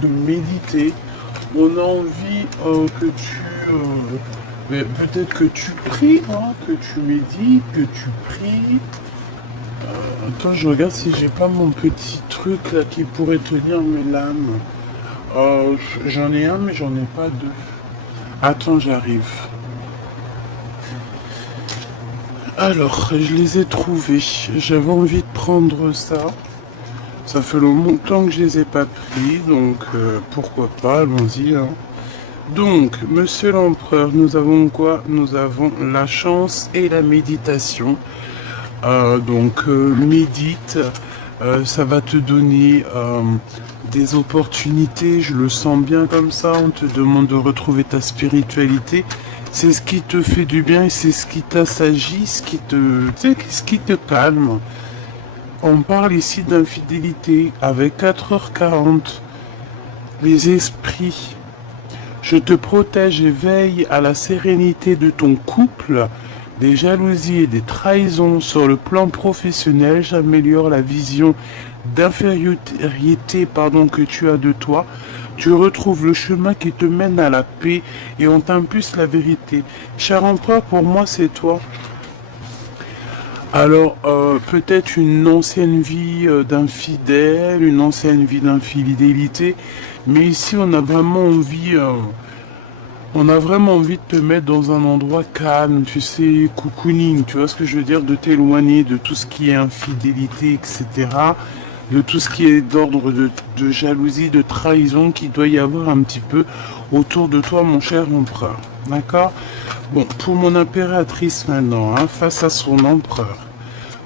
de méditer. On a envie que tu... peut-être que tu pries, hein, que tu médites, que tu pries. Attends, je regarde si j'ai pas mon petit truc là qui pourrait tenir mes lames. J'en ai un, mais j'en ai pas deux. Attends, j'arrive. Alors, je les ai trouvés. J'avais envie de prendre ça. Ça fait longtemps que je les ai pas pris, donc pourquoi pas, allons-y. Hein. Donc, monsieur l'empereur, nous avons quoi? Nous avons la chance et la méditation. Médite, ça va te donner des opportunités, je le sens bien comme ça, on te demande de retrouver ta spiritualité. C'est ce qui te fait du bien et c'est ce qui t'assagit, ce qui te calme. On parle ici d'infidélité avec 4h40. Les esprits. Je te protège et veille à la sérénité de ton couple. Des jalousies et des trahisons sur le plan professionnel, j'améliore la vision d'infériorité que tu as de toi. Tu retrouves le chemin qui te mène à la paix et on t'impulse la vérité. Cher empereur, pour moi, c'est toi. Alors, peut-être une ancienne vie d'infidèle, une ancienne vie d'infidélité, mais ici, on a vraiment envie de te mettre dans un endroit calme, tu sais, cocooning, tu vois ce que je veux dire, de t'éloigner de tout ce qui est infidélité, etc., de tout ce qui est d'ordre de jalousie, de trahison qu'il doit y avoir un petit peu autour de toi, mon cher empereur. D'accord? Bon, pour mon impératrice maintenant, hein, face à son empereur.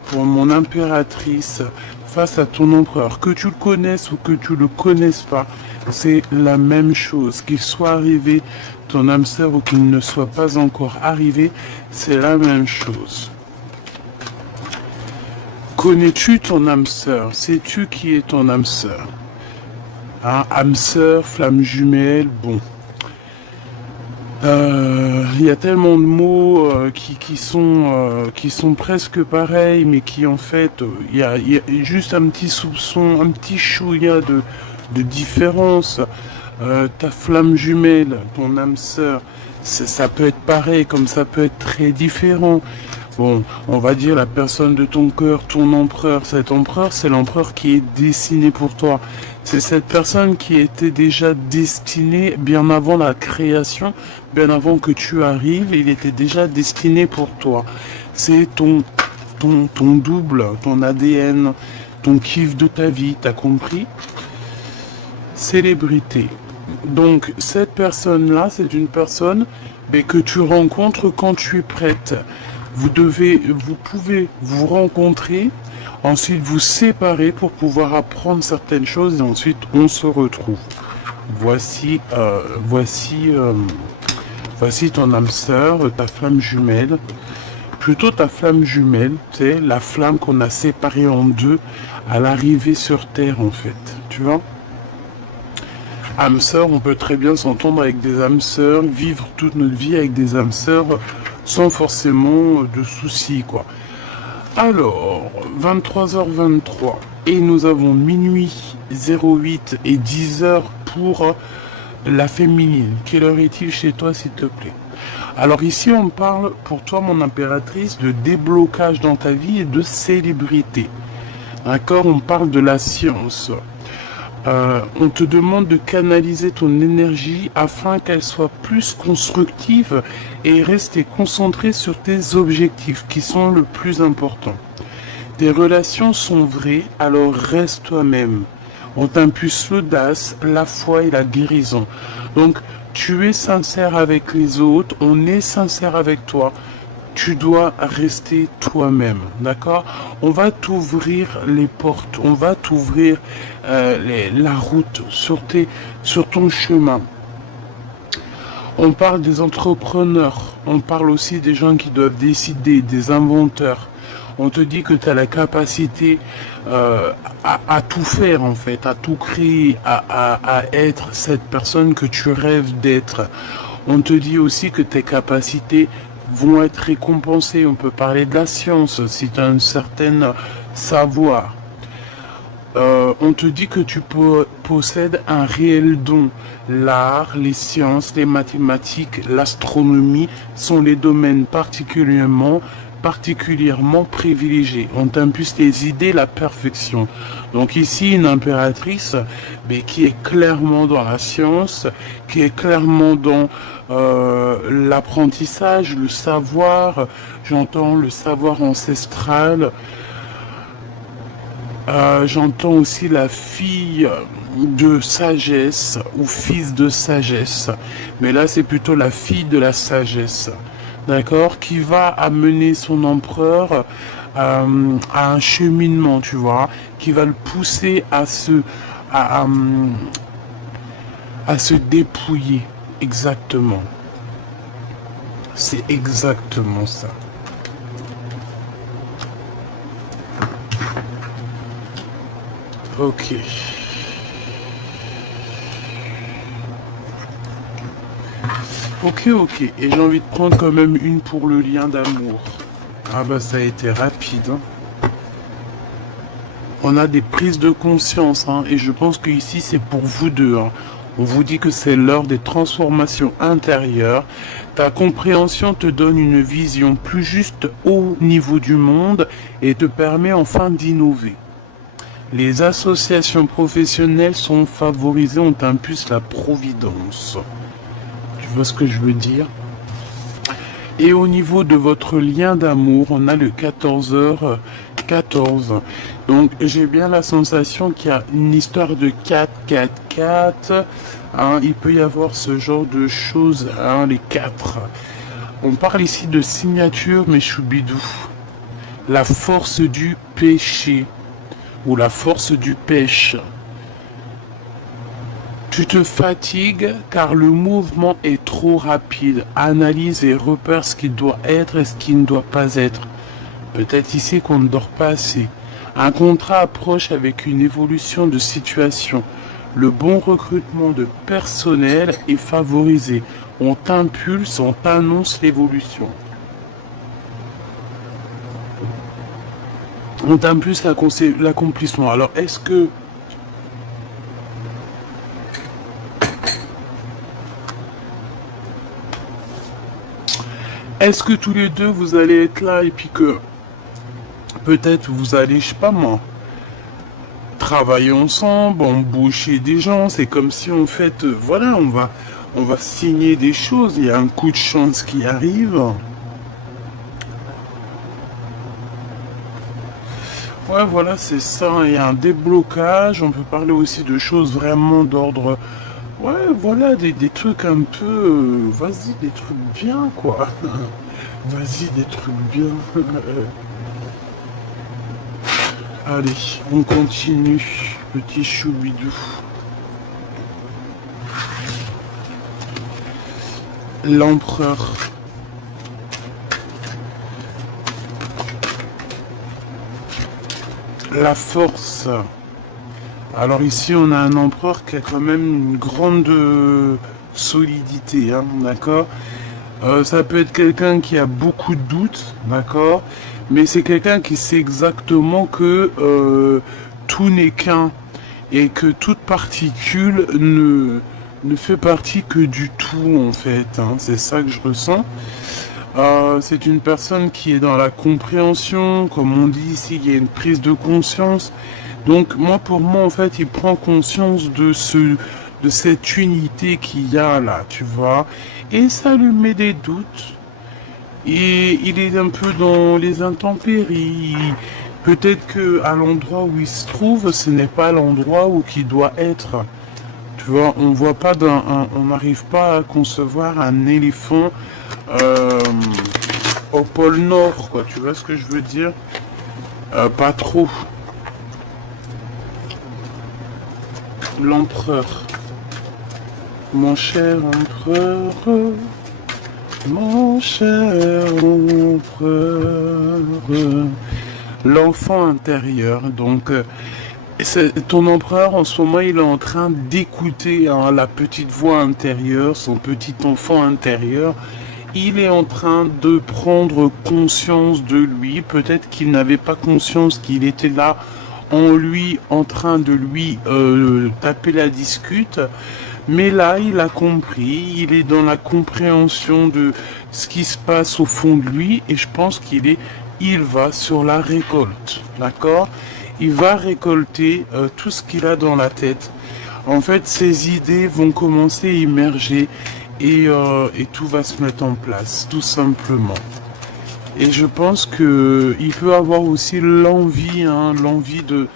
Pour mon impératrice, face à ton empereur, que tu le connaisses ou que tu le connaisses pas, c'est la même chose. Qu'il soit arrivé ton âme sœur ou qu'il ne soit pas encore arrivé, c'est la même chose. Connais-tu ton âme sœur? Sais-tu qui est ton âme sœur? Hein, âme sœur, flamme jumelle, bon. Il y a tellement de mots qui sont presque pareils, mais qui en fait, il y a juste un petit soupçon, un petit chouïa de différence. Ta flamme jumelle, ton âme sœur, ça peut être pareil, comme ça peut être très différent. Bon, on va dire la personne de ton cœur, ton empereur. Cet empereur, c'est l'empereur qui est destiné pour toi. C'est cette personne qui était déjà destinée bien avant la création, bien avant que tu arrives, il était déjà destiné pour toi. C'est ton double, ton ADN, ton kiff de ta vie, t'as compris? Célébrité. Donc, cette personne-là, c'est une personne que tu rencontres quand tu es prête. Vous pouvez vous rencontrer, ensuite vous séparer pour pouvoir apprendre certaines choses et ensuite on se retrouve. Voici ton âme sœur, ta flamme jumelle. Plutôt ta flamme jumelle, c'est la flamme qu'on a séparée en deux à l'arrivée sur Terre en fait. Tu vois? Âme sœur, on peut très bien s'entendre avec des âmes sœurs, vivre toute notre vie avec des âmes sœurs sans forcément de soucis, quoi. Alors, 23h23, et nous avons minuit 08 et 10h pour la féminine. Quelle heure est-il chez toi, s'il te plaît? Alors ici, on parle, pour toi, mon impératrice, de déblocage dans ta vie et de célébrité. D'accord? On parle de la science. On te demande de canaliser ton énergie afin qu'elle soit plus constructive et rester concentrée sur tes objectifs qui sont le plus important. Tes relations sont vraies, alors reste toi-même. On t'impulse l'audace, la foi et la guérison. Donc, tu es sincère avec les autres, on est sincère avec toi. Tu dois rester toi-même, d'accord? On va t'ouvrir les portes, on va t'ouvrir la route sur ton chemin. On parle des entrepreneurs, on parle aussi des gens qui doivent décider, des inventeurs. On te dit que tu as la capacité à tout faire en fait, à tout créer, à être cette personne que tu rêves d'être. On te dit aussi que tes capacités vont être récompensées. On peut parler de la science si tu as un certain savoir. On te dit que tu possèdes un réel don. L'art, les sciences, les mathématiques, l'astronomie sont les domaines particulièrement privilégiés. On t'impulse les idées, la perfection. Donc ici, une impératrice mais qui est clairement dans la science, qui est clairement dans l'apprentissage, le savoir, j'entends le savoir ancestral. J'entends aussi la fille de sagesse ou fils de sagesse. Mais là, c'est plutôt la fille de la sagesse. D'accord? Qui va amener son empereur à un cheminement, tu vois, qui va le pousser à, à se dépouiller. Exactement. C'est exactement ça. Ok. Ok. Et j'ai envie de prendre quand même une pour le lien d'amour. Ah bah ça a été rapide. Hein. On a des prises de conscience. Hein, et je pense que ici c'est pour vous deux. Hein. On vous dit que c'est l'heure des transformations intérieures. Ta compréhension te donne une vision plus juste au niveau du monde et te permet enfin d'innover. Les associations professionnelles sont favorisées, on t'impulse la providence. Tu vois ce que je veux dire? Et au niveau de votre lien d'amour, on a le 14h14. Donc j'ai bien la sensation qu'il y a une histoire de 4. Hein, il peut y avoir ce genre de choses, hein, les 4. On parle ici de signature, mais choubidou. La force du péché. Ou la force du pêche. Tu te fatigues car le mouvement est trop rapide. Analyse et repère ce qui doit être et ce qui ne doit pas être. Peut-être ici qu'on ne dort pas assez. Un contrat approche avec une évolution de situation. Le bon recrutement de personnel est favorisé. On t'impulse, on t'annonce l'évolution. On t'impulse l'accomplissement. Alors, est-ce que tous les deux vous allez être là et puis que peut-être vous allez, je sais pas moi, travailler ensemble, embaucher des gens. C'est comme si en fait, voilà, on va signer des choses. Il y a un coup de chance qui arrive. Ouais, voilà, c'est ça. Il y a un déblocage. On peut parler aussi de choses vraiment d'ordre. Ouais, voilà, des trucs un peu. Vas-y, des trucs bien, quoi. Vas-y, des trucs bien. Allez, on continue. Petit choubidou. L'empereur. La force. Alors ici, on a un empereur qui a quand même une grande solidité, hein, d'accord. Ça peut être quelqu'un qui a beaucoup de doutes, d'accord. Mais c'est quelqu'un qui sait exactement que tout n'est qu'un et que toute particule ne fait partie que du tout, en fait. Hein. C'est ça que je ressens. C'est une personne qui est dans la compréhension, comme on dit ici, il y a une prise de conscience. Donc moi, pour moi, en fait, il prend conscience de cette unité qu'il y a là, tu vois. Et ça lui met des doutes. Et il est un peu dans les intempéries. Peut-être que à l'endroit où il se trouve, ce n'est pas l'endroit où il doit être. Tu vois, on voit pas on n'arrive pas à concevoir un éléphant au pôle Nord, quoi. Tu vois ce que je veux dire? Pas trop. L'empereur. Mon cher empereur. Mon cher empereur. L'enfant intérieur. Donc, ton empereur, en ce moment, il est en train d'écouter hein, la petite voix intérieure, son petit enfant intérieur. Il est en train de prendre conscience de lui. Peut-être qu'il n'avait pas conscience qu'il était là en train de lui taper la discute. Mais là, il a compris, il est dans la compréhension de ce qui se passe au fond de lui, et je pense il va sur la récolte, d'accord? Il va récolter tout ce qu'il a dans la tête. En fait, ses idées vont commencer à émerger et tout va se mettre en place, tout simplement. Et je pense que il peut avoir aussi l'envie, l'envie de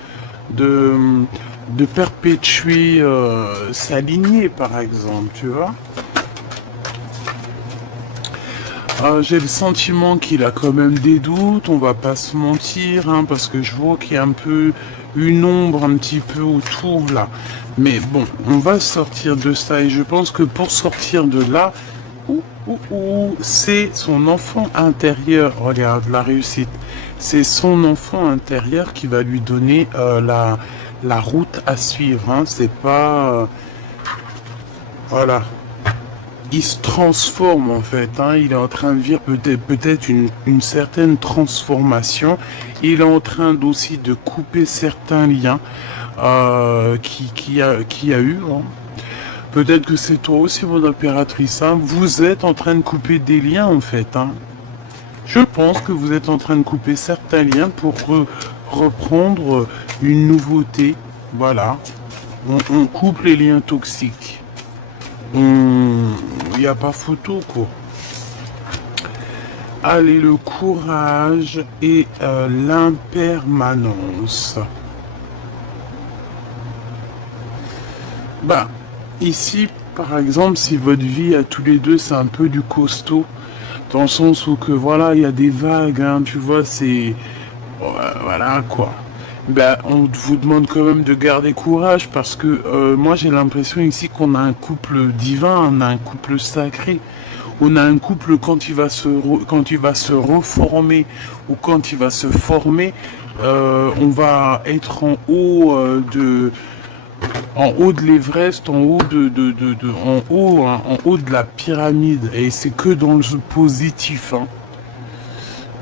perpétuer sa lignée, par exemple, tu vois. J'ai le sentiment qu'il a quand même des doutes, on va pas se mentir, parce que je vois qu'il y a un peu une ombre un petit peu autour là. Mais bon, on va sortir de ça et je pense que pour sortir de là, c'est son enfant intérieur, regarde la réussite, c'est son enfant intérieur qui va lui donner la route à suivre, c'est pas... voilà. Il se transforme en fait, il est en train de vivre peut-être une certaine transformation. Il est en train aussi de couper certains liens qui a eu. Peut-être que c'est toi aussi, mon impératrice. Vous êtes en train de couper des liens en fait. Je pense que vous êtes en train de couper certains liens pour reprendre une nouveauté. Voilà. On coupe les liens toxiques. Il n'y a pas photo quoi. Allez, le courage et l'impermanence. Bah, ici, par exemple, si votre vie à tous les deux, c'est un peu du costaud, dans le sens où que voilà, il y a des vagues, tu vois, c'est... voilà quoi. Ben, on vous demande quand même de garder courage parce que moi j'ai l'impression ici qu'on a un couple divin, on a un couple sacré, on a un couple quand il va se reformer ou quand il va se former, on va être en haut de l'Everest, en haut en haut de la pyramide et c'est que dans le positif.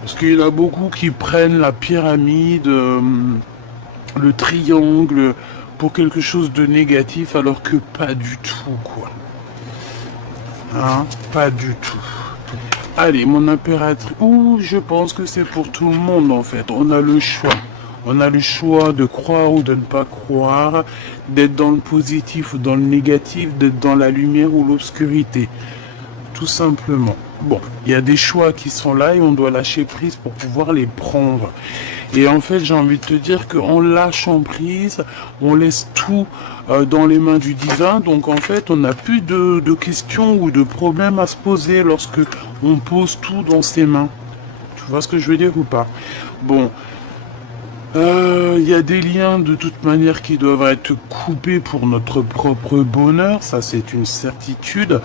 Parce qu'il y en a beaucoup qui prennent la pyramide, le triangle pour quelque chose de négatif alors que pas du tout quoi. Pas du tout. Allez, mon impératrice. Je pense que c'est pour tout le monde en fait. On a le choix. On a le choix de croire ou de ne pas croire, d'être dans le positif ou dans le négatif, d'être dans la lumière ou l'obscurité. Tout simplement. Bon, il y a des choix qui sont là et on doit lâcher prise pour pouvoir les prendre. Et en fait, j'ai envie de te dire qu'en lâchant prise, on laisse tout dans les mains du divin. Donc en fait, on n'a plus de questions ou de problèmes à se poser lorsque on pose tout dans ses mains. Tu vois ce que je veux dire ou pas? Bon, y a des liens de toute manière qui doivent être coupés pour notre propre bonheur. Ça, c'est une certitude.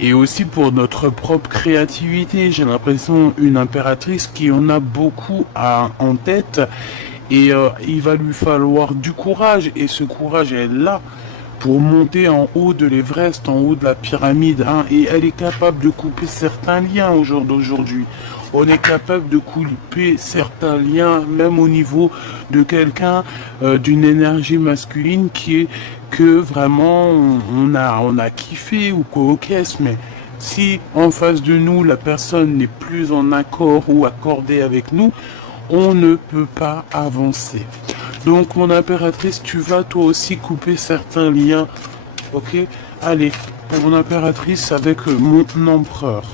Et aussi pour notre propre créativité. J'ai l'impression une impératrice qui en a beaucoup en tête. Et il va lui falloir du courage. Et ce courage est là pour monter en haut de l'Everest, en haut de la pyramide. Et elle est capable de couper certains liens au jour d'aujourd'hui. On est capable de couper certains liens, même au niveau de quelqu'un, d'une énergie masculine qui est que vraiment on a kiffé ou quoi, ok, mais si en face de nous la personne n'est plus en accord ou accordée avec nous, on ne peut pas avancer. Donc mon impératrice, tu vas toi aussi couper certains liens, ok? Allez, pour mon impératrice avec mon empereur.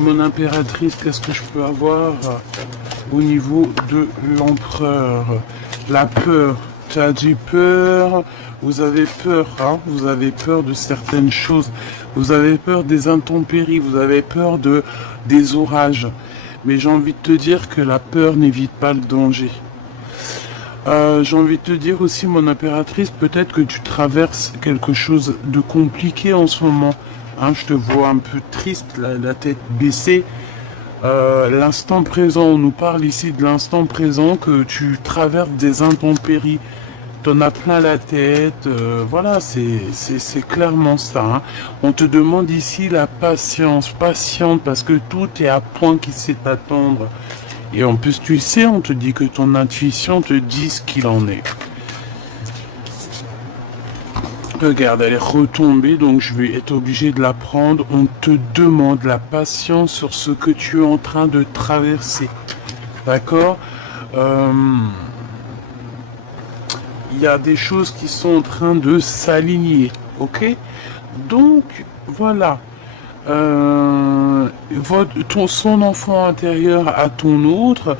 Mon impératrice, qu'est-ce que je peux avoir au niveau de l'empereur? La peur. Tu as dit peur, vous avez peur, vous avez peur de certaines choses, vous avez peur des intempéries, vous avez peur des orages. Mais j'ai envie de te dire que la peur n'évite pas le danger. J'ai envie de te dire aussi, mon impératrice, peut-être que tu traverses quelque chose de compliqué en ce moment. Je te vois un peu triste, la tête baissée. L'instant présent, on nous parle ici de l'instant présent, que tu traverses des intempéries. T'en as plein la tête, voilà, c'est clairement ça. On te demande ici la patience, patiente, parce que tout est à point qui sait attendre. Et en plus, tu sais, on te dit que ton intuition te dit ce qu'il en est. Regarde, elle est retombée, donc je vais être obligé de la prendre. On te demande la patience sur ce que tu es en train de traverser. D'accord? Il y a des choses qui sont en train de s'aligner. Ok? Donc, voilà. Son enfant intérieur à ton autre,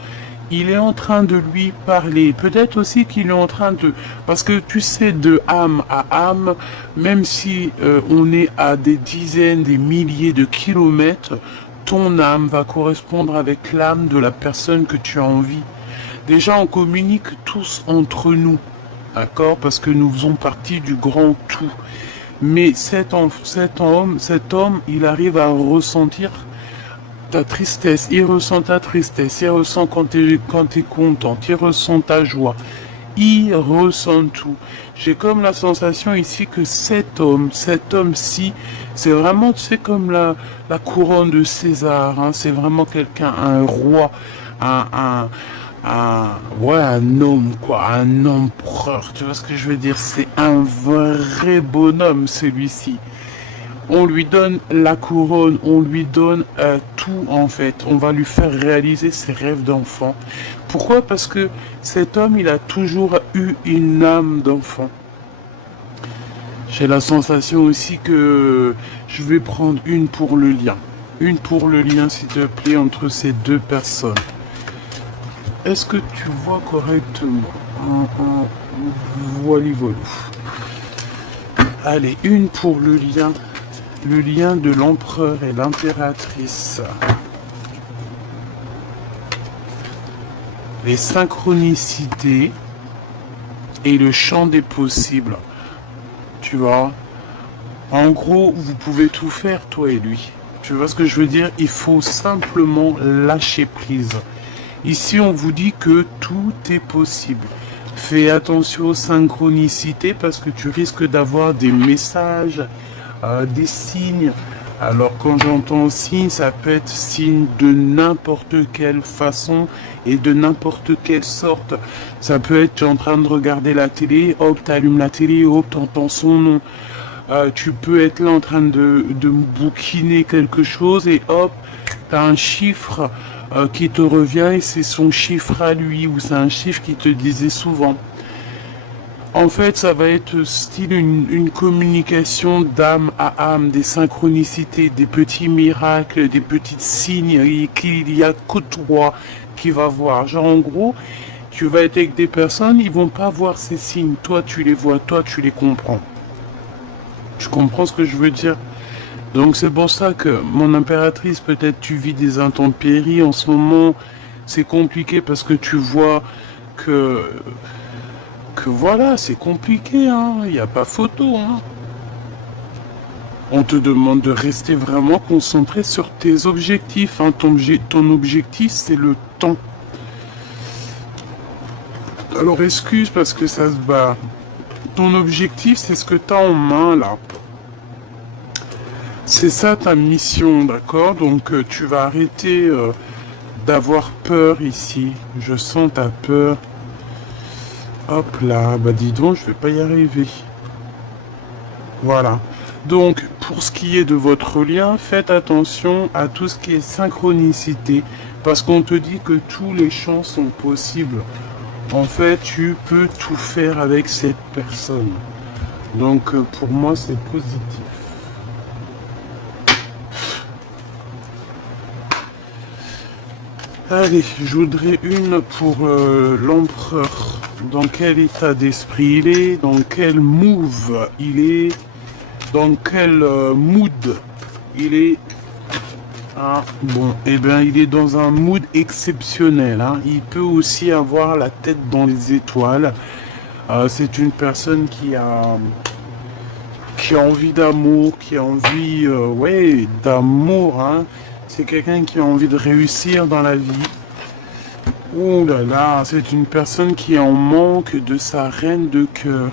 il est en train de lui parler. Peut-être aussi qu'il est en train de... Parce que tu sais, de âme à âme, même si on est à des dizaines, des milliers de kilomètres, ton âme va correspondre avec l'âme de la personne que tu as envie. Déjà, on communique tous entre nous, d'accord? Parce que nous faisons partie du grand tout. Mais cet homme, il arrive à ressentir ta tristesse, il ressent ta tristesse, il ressent quand t'es contente, il ressent ta joie, il ressent tout. J'ai comme la sensation ici que cet homme-ci, c'est vraiment, tu sais, comme la couronne de César, hein, c'est vraiment quelqu'un, un roi, un homme, quoi, un empereur, tu vois ce que je veux dire, c'est un vrai bonhomme, celui-ci. On lui donne la couronne, on lui donne tout en fait. On va lui faire réaliser ses rêves d'enfant. Pourquoi? Parce que cet homme, il a toujours eu une âme d'enfant. J'ai la sensation aussi que je vais prendre une pour le lien. Une pour le lien, s'il te plaît, entre ces deux personnes. Est-ce que tu vois correctement? Voilà. Allez, une pour le lien. Le lien de l'empereur et l'impératrice. Les synchronicités et le champ des possibles. Tu vois? En gros, vous pouvez tout faire, toi et lui. Tu vois ce que je veux dire? Il faut simplement lâcher prise. Ici, on vous dit que tout est possible. Fais attention aux synchronicités parce que tu risques d'avoir des messages, des signes. Alors quand j'entends signe, ça peut être signe de n'importe quelle façon et de n'importe quelle sorte. Ça peut être tu es en train de regarder la télé, hop, tu allumes la télé, hop, tu entends son nom. Tu peux être là en train de bouquiner quelque chose et hop, tu as un chiffre qui te revient et c'est son chiffre à lui ou c'est un chiffre qui te disait souvent. En fait, ça va être style une communication d'âme à âme, des synchronicités, des petits miracles, des petits signes qu'il y a que toi qui va voir. Genre en gros, tu vas être avec des personnes, ils vont pas voir ces signes. Toi, tu les vois, toi, tu les comprends. Tu comprends ce que je veux dire? Donc c'est pour ça que mon impératrice, peut-être tu vis des intempéries en ce moment. C'est compliqué parce que tu vois que voilà, c'est compliqué, hein. Il n'y a pas photo, hein. On te demande de rester vraiment concentré sur tes objectifs, hein. Ton objectif, c'est le temps. Alors excuse parce que ça se bat. Ton objectif, c'est ce que tu as en main, là. C'est ça ta mission, d'accord? Donc tu vas arrêter d'avoir peur ici. Je sens ta peur. Hop là, bah dis donc, je vais pas y arriver. Voilà. Donc, pour ce qui est de votre lien, faites attention à tout ce qui est synchronicité, parce qu'on te dit que tous les champs sont possibles. En fait, tu peux tout faire avec cette personne. Donc, pour moi, c'est positif. Allez, je voudrais une pour l'empereur. Dans quel état d'esprit il est, dans quel move il est, dans quel mood il est. Ah, bon, eh bien, il est dans un mood exceptionnel. Hein. Il peut aussi avoir la tête dans les étoiles. C'est une personne qui a envie d'amour, qui a envie, ouais, d'amour. Hein. C'est quelqu'un qui a envie de réussir dans la vie. Ouh là là, c'est une personne qui est en manque de sa reine de cœur.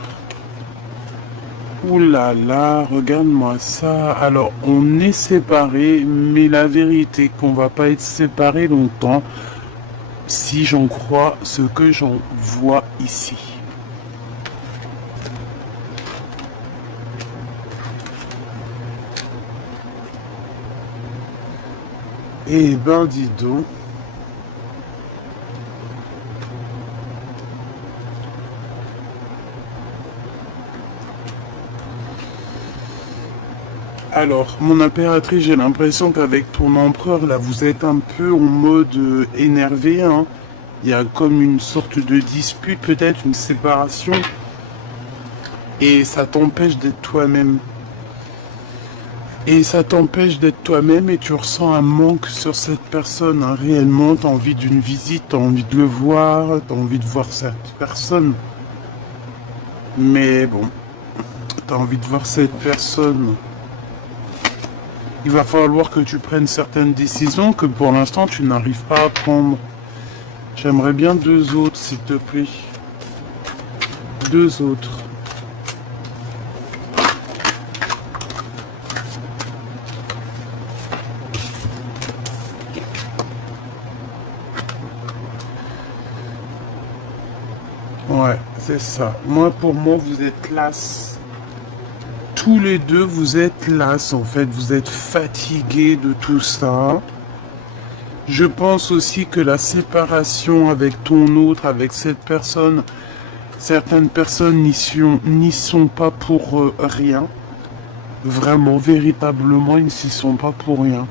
Ouh là là, regarde-moi ça. Alors, on est séparés, mais la vérité qu'on va pas être séparés longtemps. si j'en crois ce que j'en vois ici. Eh ben, dis donc. Alors, mon impératrice, j'ai l'impression qu'avec ton empereur, là, vous êtes un peu en mode énervé, hein. Il y a comme une sorte de dispute, peut-être une séparation, et ça t'empêche d'être toi-même. Et ça t'empêche d'être toi-même et tu ressens un manque sur cette personne, hein. Réellement, t'as envie d'une visite, t'as envie de le voir, t'as envie de voir cette personne. Mais bon, t'as envie de voir cette personne. Il va falloir que tu prennes certaines décisions que pour l'instant tu n'arrives pas à prendre. J'aimerais bien deux autres, s'il te plaît. Deux autres. Ouais, c'est ça. Moi, pour moi, vous êtes classe. Tous les deux, vous êtes las, en fait. Vous êtes fatigués de tout ça. Je pense aussi que la séparation avec ton autre, avec cette personne, certaines personnes n'y sont pas pour rien. Vraiment, véritablement, ils n'y sont pas pour rien.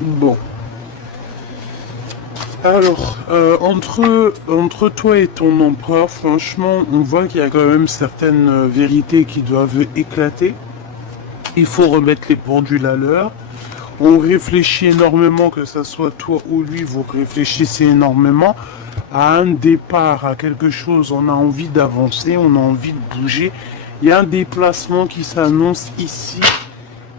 Bon. Alors, entre toi et ton empereur, franchement, on voit qu'il y a quand même certaines vérités qui doivent éclater. Il faut remettre les pendules à l'heure. On réfléchit énormément, que ce soit toi ou lui, vous réfléchissez énormément à un départ, à quelque chose. On a envie d'avancer, on a envie de bouger. Il y a un déplacement qui s'annonce ici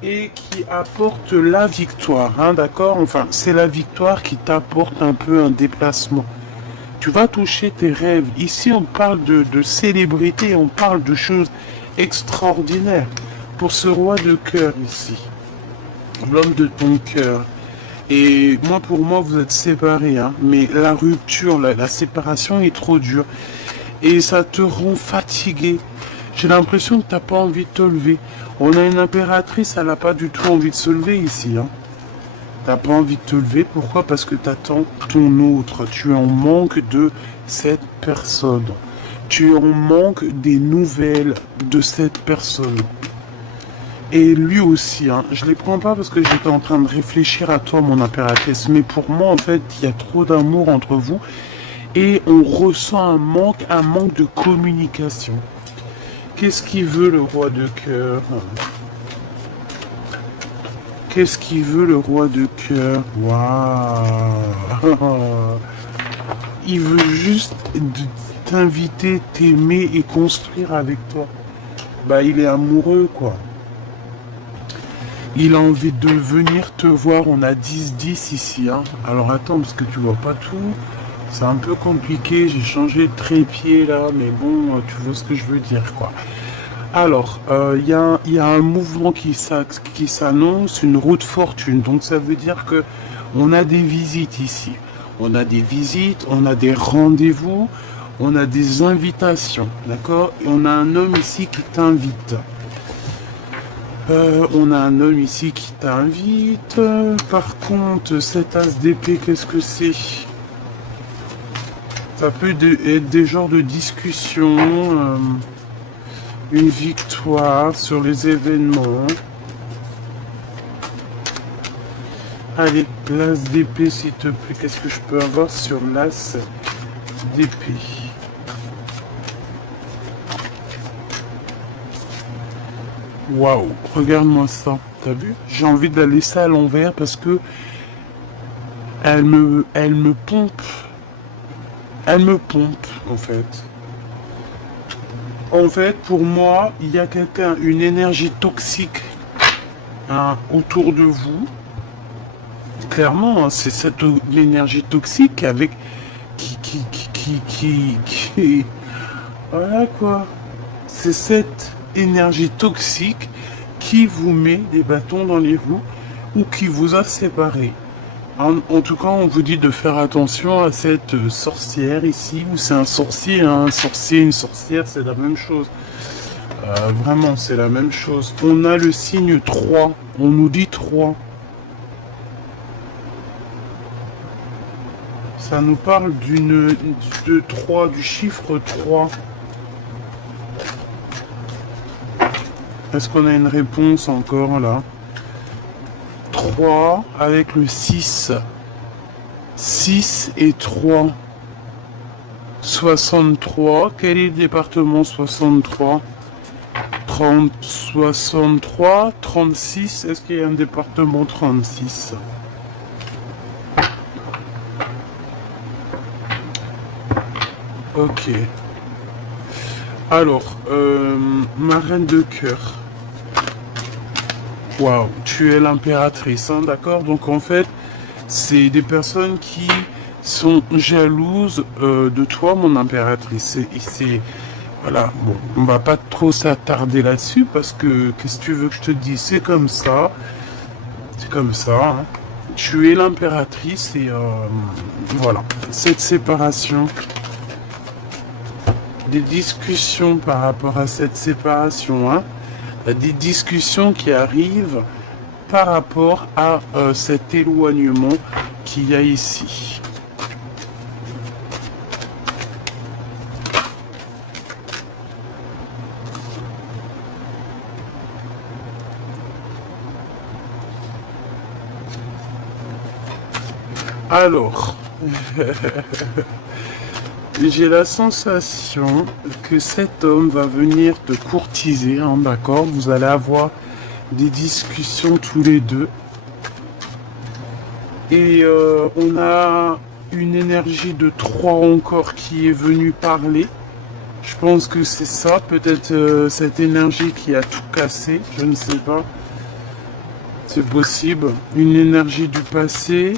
et qui apporte la victoire, hein, d'accord? Enfin, c'est la victoire qui t'apporte un peu un déplacement. Tu vas toucher tes rêves. Ici, on parle de célébrité, on parle de choses extraordinaires. Pour ce roi de cœur ici, l'homme de ton cœur. Et moi, pour moi, vous êtes séparés, hein, mais la rupture, la séparation est trop dure. Et ça te rend fatigué. J'ai l'impression que t'as pas envie de te lever. On a une impératrice, elle n'a pas du tout envie de se lever ici, hein. T'as pas envie de te lever, pourquoi? Parce que t'attends ton autre. Tu es en manque de cette personne. Tu es en manque des nouvelles de cette personne. Et lui aussi, hein. Je les prends pas parce que j'étais en train de réfléchir à toi, mon impératrice. Mais pour moi, en fait, il y a trop d'amour entre vous. Et on ressent un manque de communication. Qu'est-ce qu'il veut le roi de cœur? Qu'est-ce qu'il veut le roi de cœur? Waouh! Il veut juste t'inviter, t'aimer et construire avec toi. Bah, il est amoureux, quoi. Il a envie de venir te voir. On a 10-10 ici, hein. Alors attends, parce que tu vois pas tout. C'est un peu compliqué. J'ai changé de trépied là, mais bon, tu vois ce que je veux dire, quoi. Alors, il y a un mouvement qui s'annonce, une route fortune. Donc ça veut dire que on a des visites ici. On a des visites, on a des rendez-vous, on a des invitations, d'accord? Et on a un homme ici qui t'invite. On a un homme ici qui t'invite. Par contre, cet as d'épée, qu'est-ce que c'est? Ça peut être des genres de discussions. Une victoire sur les événements. Allez, l'as d'épée, s'il te plaît. Qu'est-ce que je peux avoir sur l'as d'épée? Waouh, regarde-moi ça. T'as vu? J'ai envie de la laisser à l'envers parce que elle me pompe. Elle me pompe, en fait. En fait, pour moi, il y a une énergie toxique, hein, autour de vous. Clairement, hein, c'est cette énergie toxique avec voilà quoi. C'est cette énergie toxique qui vous met des bâtons dans les roues ou qui vous a séparé. En tout cas, on vous dit de faire attention à cette sorcière ici, ou c'est un sorcier, hein, un sorcier, une sorcière, c'est la même chose. Vraiment, c'est la même chose. On a le signe 3, on nous dit 3. Ça nous parle de 3, du chiffre 3. Est-ce qu'on a une réponse encore là? 3 avec le 6. 6 et 3. 63. Quel est le département 63? 30, 63, 36. Est-ce qu'il y a un département 36? Ok. Alors, ma reine de cœur. Waouh, tu es l'impératrice, hein, d'accord? Donc en fait, c'est des personnes qui sont jalouses de toi, mon impératrice. Voilà, bon, on va pas trop s'attarder là-dessus parce que, qu'est-ce que tu veux que je te dise? C'est comme ça. C'est comme ça, hein. Tu es l'impératrice et voilà. Cette séparation, des discussions par rapport à cette séparation, hein. Des discussions qui arrivent par rapport à cet éloignement qu'il y a ici. Alors, j'ai la sensation que cet homme va venir te courtiser, hein, d'accord? Vous allez avoir des discussions tous les deux. Et on a une énergie de 3 encore qui est venue parler. Je pense que c'est ça, peut-être cette énergie qui a tout cassé, je ne sais pas. C'est possible. Une énergie du passé.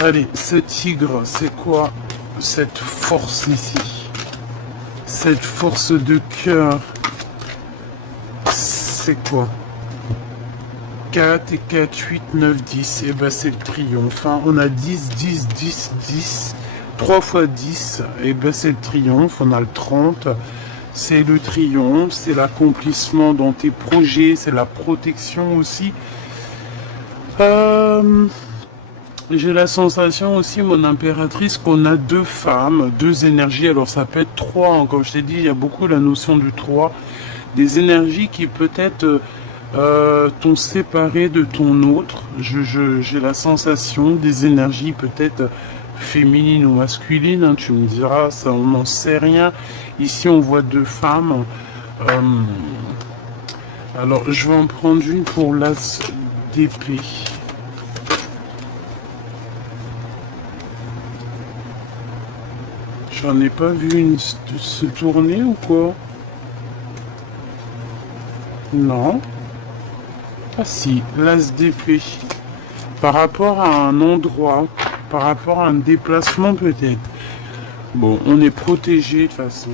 Allez, ce tigre, c'est quoi cette force ici? Cette force de cœur, c'est quoi? 4 et 4, 8, 9, 10. Et ben c'est le triomphe. Hein. On a 10, 10, 10, 10. 3 fois 10. Et ben c'est le triomphe. On a le 30. C'est le triomphe. C'est l'accomplissement dans tes projets. C'est la protection aussi. J'ai la sensation aussi, mon impératrice, qu'on a 2 femmes, 2 énergies. Alors ça peut être 3, hein. Comme je t'ai dit, il y a beaucoup la notion du 3. Des énergies qui peut-être t'ont séparé de ton autre. J'ai la sensation des énergies peut-être féminines ou masculines. Hein. Tu me diras, ça on n'en sait rien. Ici on voit 2 femmes. Alors je vais en prendre une pour l'as d'épée. J'en ai pas vu une se tourner ou quoi? Non. Ah si, l'as d'épée. Par rapport à un endroit, par rapport à un déplacement peut-être. Bon, on est protégé de toute façon.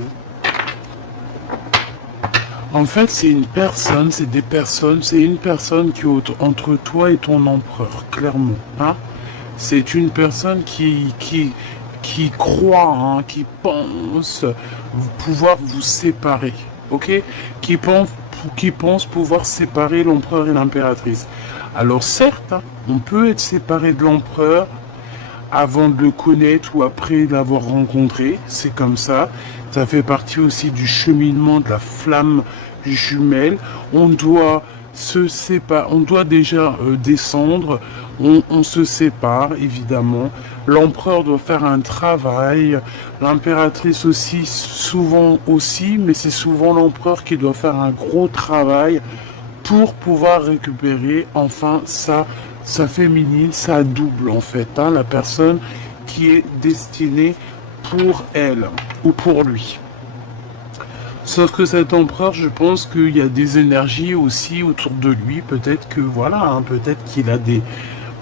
En fait, c'est une personne, c'est des personnes, c'est une personne qui est entre toi et ton empereur, clairement. Hein? C'est une personne qui croit, hein, qui pense pouvoir vous séparer, ok? Qui pense pouvoir séparer l'empereur et l'impératrice. Alors certes, hein, on peut être séparé de l'empereur avant de le connaître ou après l'avoir rencontré, c'est comme ça. Ça fait partie aussi du cheminement de la flamme jumelle. On doit se séparer, on doit déjà descendre, on se sépare évidemment. L'empereur doit faire un travail, l'impératrice aussi, souvent aussi, mais c'est souvent l'empereur qui doit faire un gros travail pour pouvoir récupérer enfin sa féminine, sa double en fait, hein, la personne qui est destinée pour elle ou pour lui. Sauf que cet empereur, je pense qu'il y a des énergies aussi autour de lui. Peut-être que voilà, hein, peut-être qu'il a des...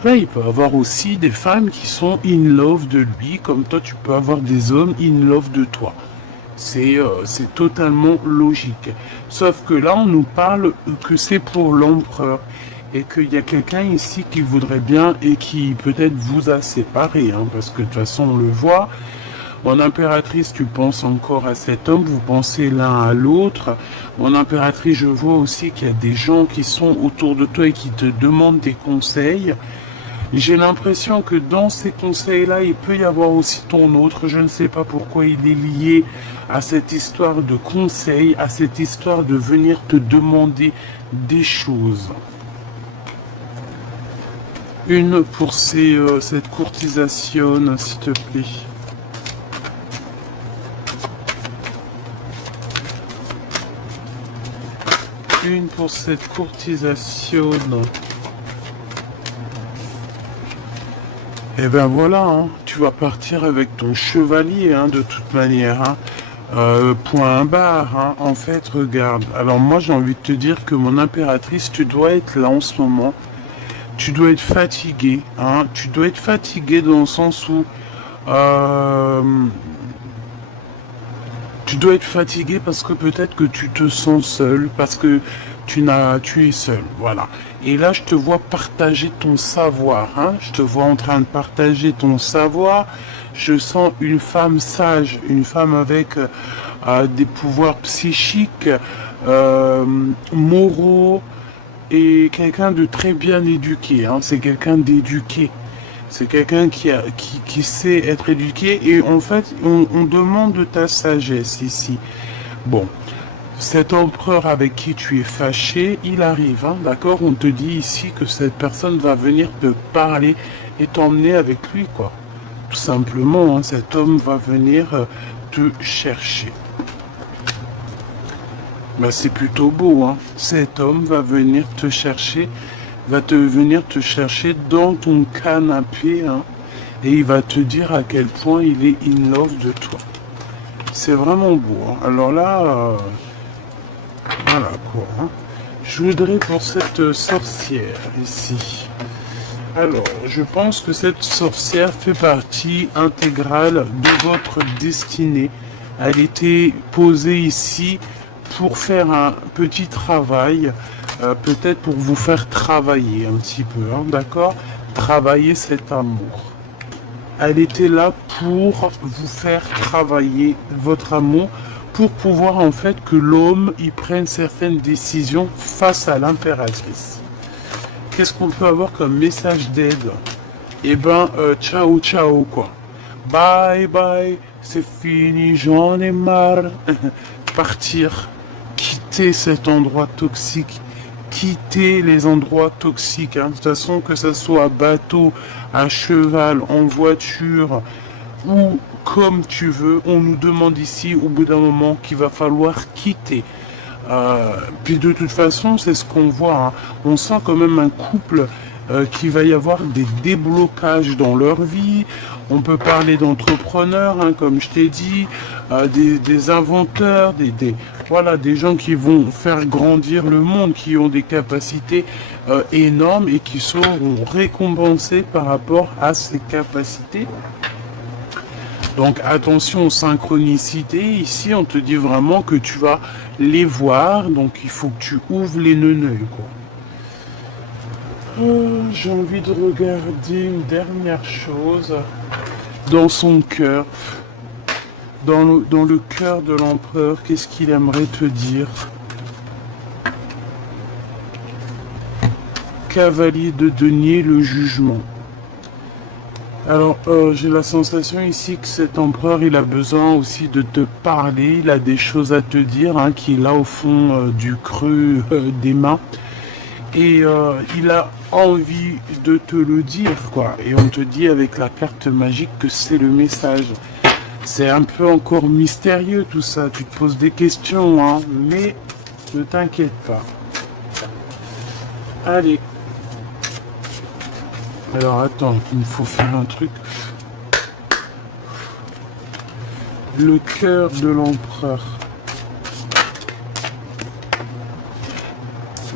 Là, il peut avoir aussi des femmes qui sont in love de lui, comme toi, tu peux avoir des hommes in love de toi. C'est totalement logique. Sauf que là, on nous parle que c'est pour l'empereur. Et qu'il y a quelqu'un ici qui voudrait bien et qui peut-être vous a séparé. Hein, parce que de toute façon, on le voit. Mon impératrice, tu penses encore à cet homme, vous pensez l'un à l'autre. Mon impératrice, je vois aussi qu'il y a des gens qui sont autour de toi et qui te demandent des conseils. J'ai l'impression que dans ces conseils-là, il peut y avoir aussi ton autre. Je ne sais pas pourquoi il est lié à cette histoire de conseils, à cette histoire de venir te demander des choses. Une pour cette courtisation, s'il te plaît. Une pour cette courtisation. Et ben voilà, hein, tu vas partir avec ton chevalier, hein, de toute manière. Hein. Point barre, hein. En fait, regarde. Alors moi, j'ai envie de te dire que mon impératrice, tu dois être là en ce moment. Tu dois être fatigué, hein. Tu dois être fatigué dans le sens où tu dois être fatigué parce que peut-être que tu te sens seul, parce que tu es seul, voilà. Et là, je te vois partager ton savoir, hein. Je te vois en train de partager ton savoir. Je sens une femme sage, une femme avec des pouvoirs psychiques, moraux, et quelqu'un de très bien éduqué, hein. C'est quelqu'un d'éduqué. C'est quelqu'un qui sait être éduqué. Et en fait, on demande de ta sagesse ici. Bon, cet empereur avec qui tu es fâché, il arrive, hein, d'accord? On te dit ici que cette personne va venir te parler et t'emmener avec lui, quoi. Tout simplement, hein, cet homme va venir te chercher. Ben, c'est plutôt beau, hein. Cet homme va venir te chercher, venir te chercher dans ton canapé, hein, et il va te dire à quel point il est in love de toi. C'est vraiment beau, hein. Alors là, voilà quoi. Hein. Je voudrais pour cette sorcière ici. Alors, je pense que cette sorcière fait partie intégrale de votre destinée. Elle était posée ici pour faire un petit travail, peut-être pour vous faire travailler un petit peu, hein, d'accord? Travailler cet amour. Elle était là pour vous faire travailler votre amour, pour pouvoir en fait que l'homme y prenne certaines décisions face à l'impératrice. Qu'est-ce qu'on peut avoir comme message d'aide? Eh ben, ciao ciao quoi. Bye bye, c'est fini, j'en ai marre. Partir, quitter cet endroit toxique, quitter les endroits toxiques. Hein. De toute façon, que ce soit à bateau, à cheval, en voiture, ou comme tu veux, on nous demande ici au bout d'un moment qu'il va falloir quitter. Puis de toute façon, c'est ce qu'on voit. Hein. On sent quand même un couple qu'il va y avoir des déblocages dans leur vie. On peut parler d'entrepreneurs, hein, comme je t'ai dit, des inventeurs, voilà, des gens qui vont faire grandir le monde, qui ont des capacités énormes et qui seront récompensés par rapport à ces capacités. Donc attention aux synchronicités. Ici, on te dit vraiment que tu vas les voir. Donc il faut que tu ouvres les neuneuils, quoi. J'ai envie de regarder une dernière chose. Dans son cœur. Dans le cœur de l'empereur, qu'est-ce qu'il aimerait te dire? Cavalier de denier, le jugement. Alors, j'ai la sensation ici que cet empereur, il a besoin aussi de te parler, il a des choses à te dire, hein, qui est là au fond du creux des mains. Et il a envie de te le dire, quoi. Et on te dit avec la carte magique que c'est le message. C'est un peu encore mystérieux tout ça, tu te poses des questions, hein, mais ne t'inquiète pas. Allez. Alors attends, il me faut faire un truc. Le cœur de l'empereur.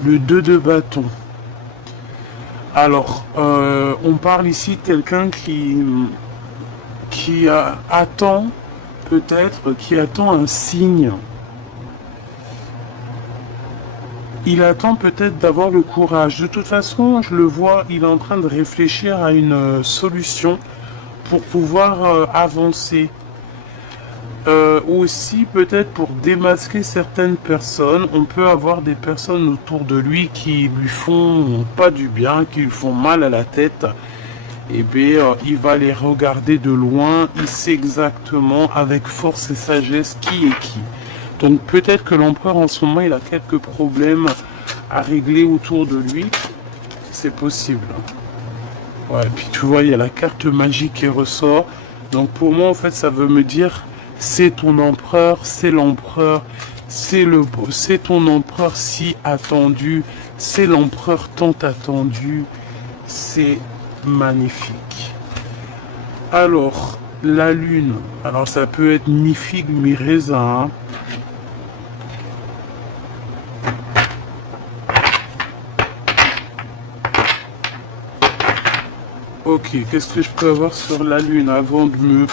Le 2 de bâton. Alors, on parle ici de quelqu'un qui attend peut-être qui attend un signe. Il attend peut-être d'avoir le courage. De toute façon, je le vois, il est en train de réfléchir à une solution pour pouvoir avancer. Aussi, peut-être pour démasquer certaines personnes, on peut avoir des personnes autour de lui qui lui font pas du bien, qui lui font mal à la tête. Et bien, il va les regarder de loin, il sait exactement avec force et sagesse qui est qui. Donc peut-être que l'empereur en ce moment il a quelques problèmes à régler autour de lui. C'est possible. Ouais, et puis tu vois, il y a la carte magique qui ressort. Donc pour moi en fait ça veut me dire c'est ton empereur, c'est l'empereur, c'est ton empereur si attendu, c'est l'empereur tant attendu. C'est magnifique. Alors, la lune. Alors ça peut être mi-figue, mi-raisin. Hein. Ok, qu'est-ce que je peux avoir sur la lune avant de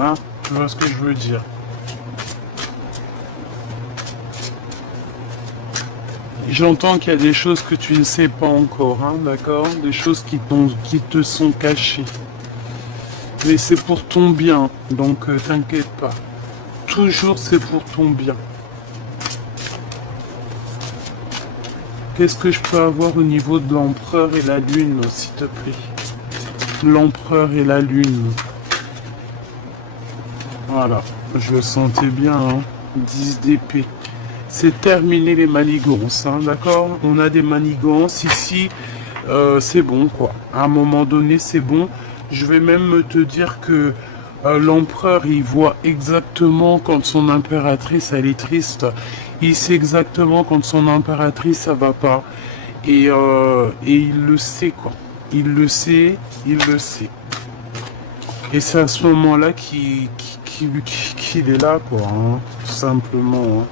hein, tu vois ce que je veux dire. J'entends qu'il y a des choses que tu ne sais pas encore, hein, d'accord? Des choses qui te sont cachées. Mais c'est pour ton bien, donc t'inquiète pas. Toujours c'est pour ton bien. Qu'est-ce que je peux avoir au niveau de l'empereur et la lune, s'il te plaît? L'empereur et la lune. Voilà, je le sentais bien, hein. 10 d'épée. C'est terminé les manigances, hein, d'accord? On a des manigances ici, c'est bon, quoi. À un moment donné, c'est bon. Je vais même te dire que l'empereur, il voit exactement quand son impératrice, elle est triste. Il sait exactement quand son impératrice, ça va pas. Et il le sait, quoi. Il le sait, il le sait. Et c'est à ce moment-là qu'il est là, quoi, hein, tout simplement. Hein.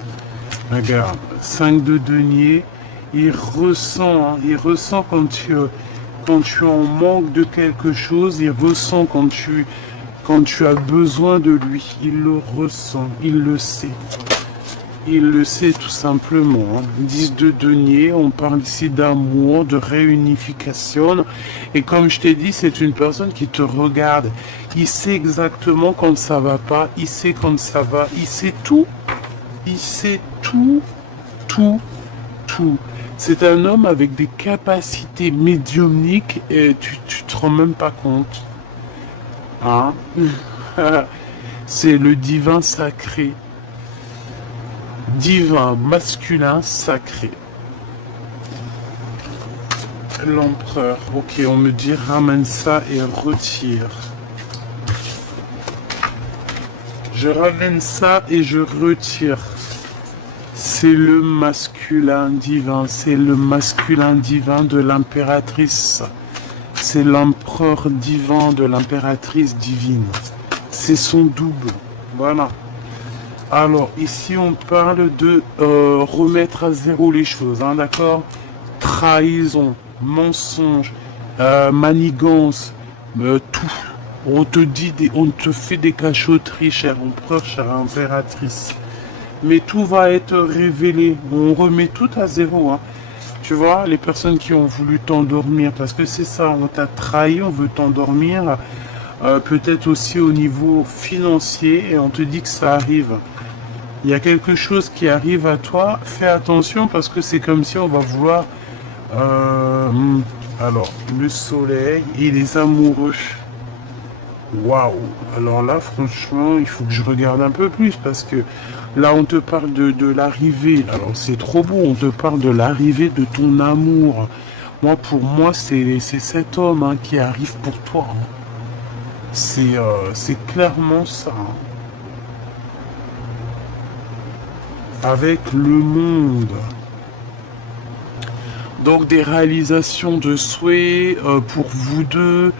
Regarde, 5 de denier, il ressent quand tu es en manque de quelque chose, il ressent quand tu as besoin de lui, il le ressent, il le sait. Il le sait tout simplement. 10 de denier, on parle ici d'amour, de réunification. Et comme je t'ai dit, c'est une personne qui te regarde. Il sait exactement quand ça va pas, il sait quand ça va, il sait tout. Il sait tout, tout, tout. C'est un homme avec des capacités médiumniques et tu te rends même pas compte. Hein? C'est le divin sacré. Divin masculin sacré. L'empereur. Ok, on me dit ramène ça et retire. Je ramène ça et je retire. C'est le masculin divin. C'est le masculin divin de l'impératrice. C'est l'empereur divin de l'impératrice divine. C'est son double. Voilà. Alors, ici, on parle de remettre à zéro les choses, hein, d'accord? Trahison, mensonge, manigance, tout. On te fait des cachotteries, cher empereur, chère impératrice. Mais tout va être révélé. On remet tout à zéro, hein. Tu vois, les personnes qui ont voulu t'endormir, parce que c'est ça, on t'a trahi, on veut t'endormir. Peut-être aussi au niveau financier, et on te dit que ça arrive. Il y a quelque chose qui arrive à toi, fais attention parce que c'est comme si on va vouloir... alors, le soleil et les amoureux. Waouh! Alors là, franchement, il faut que je regarde un peu plus parce que là, on te parle de l'arrivée. Alors, c'est trop beau, on te parle de l'arrivée de ton amour. Moi, pour moi, c'est cet homme, hein, qui arrive pour toi. Hein. C'est clairement ça. Hein. Avec le monde. Donc des réalisations de souhaits pour vous deux.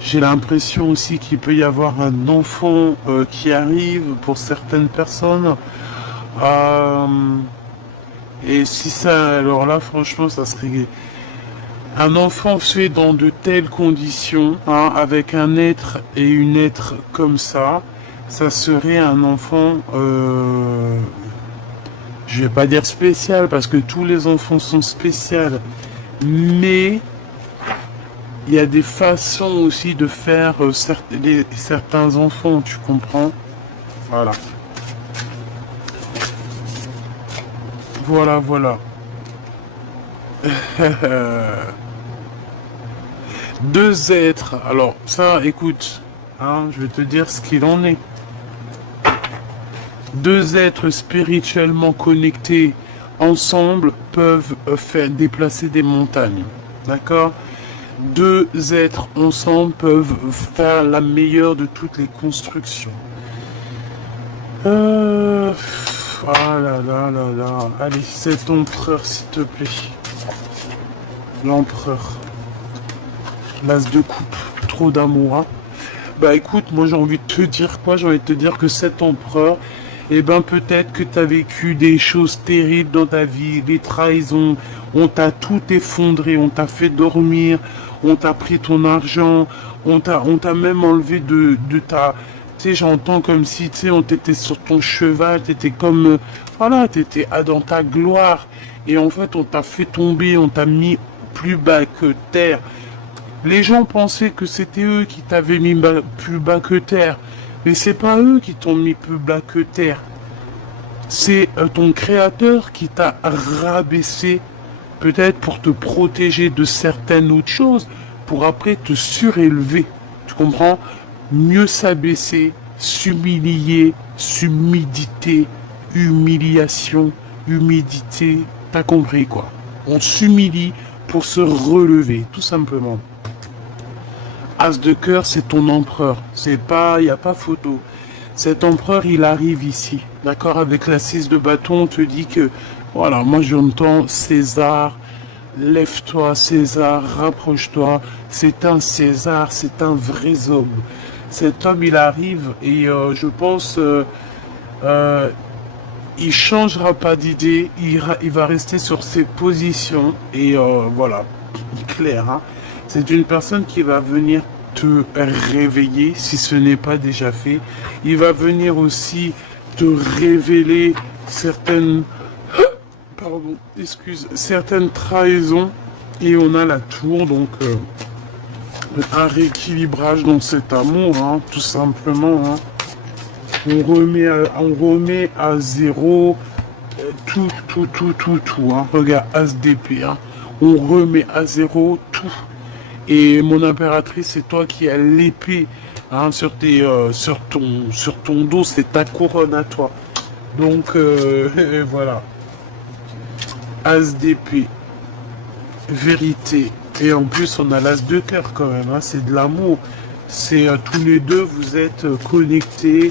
J'ai l'impression aussi qu'il peut y avoir un enfant qui arrive pour certaines personnes. Et si ça, alors là franchement ça serait Un enfant fait dans de telles conditions, hein, avec un être et une être comme ça serait un enfant, je vais pas dire spécial parce que tous les enfants sont spéciaux, mais il y a des façons aussi de faire certains enfants, tu comprends? Voilà. Voilà, voilà. Deux êtres. Alors, ça, écoute, hein, je vais te dire ce qu'il en est. Deux êtres spirituellement connectés ensemble peuvent faire déplacer des montagnes. D'accord? Deux êtres ensemble peuvent faire la meilleure de toutes les constructions. Ah là là là là. Allez, cet empereur, s'il te plaît. L'empereur. L'as de coupe. Trop d'amour, hein. Bah écoute, moi j'ai envie de te dire quoi? J'ai envie de te dire que cet empereur, eh ben peut-être que tu as vécu des choses terribles dans ta vie, des trahisons, on t'a tout effondré, on t'a fait dormir, on t'a pris ton argent, on t'a même enlevé de ta... Tu sais, j'entends comme si, tu sais, on t'était sur ton cheval, t'étais comme... voilà, t'étais dans ta gloire. Et en fait, on t'a fait tomber, on t'a mis plus bas que terre. Les gens pensaient que c'était eux qui t'avaient mis plus bas que terre. Mais c'est pas eux qui t'ont mis plus bas que terre. C'est ton créateur qui t'a rabaissé, peut-être pour te protéger de certaines autres choses, pour après te surélever. Tu comprends? Mieux s'abaisser, s'humilier, s'humidité, humiliation, humidité. T'as compris quoi? On s'humilie pour se relever, tout simplement. As de cœur, c'est ton empereur. C'est pas, il n'y a pas photo. Cet empereur, il arrive ici. D'accord? Avec la 6 de bâton, on te dit que, voilà, moi j'entends César, lève-toi César, rapproche-toi. C'est un César, c'est un vrai homme. Cet homme, il arrive et je pense, il changera pas d'idée, il va rester sur ses positions et voilà, clair, hein. C'est une personne qui va venir te réveiller si ce n'est pas déjà fait. Il va venir aussi te révéler certaines, pardon, excuse, certaines trahisons. Et on a la tour, donc un rééquilibrage dans cet amour, hein, tout simplement. Hein. On remet à zéro tout, hein. Regarde, As d'épée, hein. On remet à zéro tout. Et mon impératrice, c'est toi qui as l'épée, hein, sur ton dos, c'est ta couronne à toi. Donc voilà. As d'épée, vérité. Et en plus, on a l'as de cœur quand même, hein, c'est de l'amour. C'est tous les deux, vous êtes connectés.